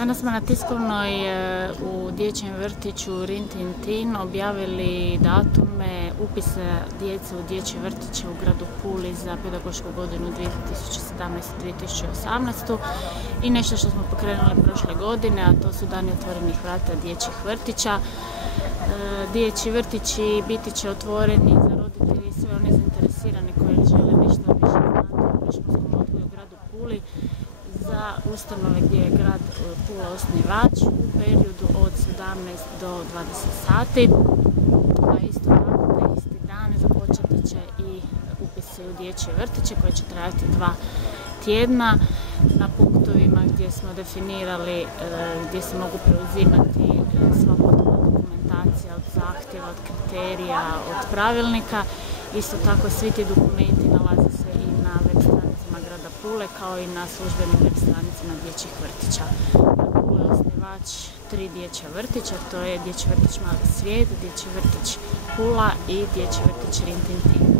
Danas smo na tiskovnoj u dječjem vrtiću Rin Tin Tin objavili datume upisa djece u dječje vrtiće u gradu Puli za pedagošku godinu 2017-2018 i nešto što smo pokrenuli prošle godine, a to su dani otvorenih vrata dječjih vrtića. Dječji vrtići biti će otvoreni za roditelji i sve one zainteresirane koji žele nešto više znati o predškolskom odgoju u gradu Puli, za ustanove gdje je grad Pula osnivač u periodu od 17 do 20 sati, a isto tako taj isti dan započeti će i upisi u dječje vrtiće koje će trajati 2 tjedna na punktovima gdje smo definirali gdje se mogu preuzimati sva potrebna dokumentacija od zahtjeva, od kriterija, od pravilnika. Isto tako svi ti dokumenti nalaze se i na web stranicama grada Pule kao i na službenim web stranicama dječjih vrtića. Pula je osnivač 3 dječja vrtića, to je dječji vrtić Mali svijet, dječji vrtić Pula i dječji vrtić Rin Tin Tin.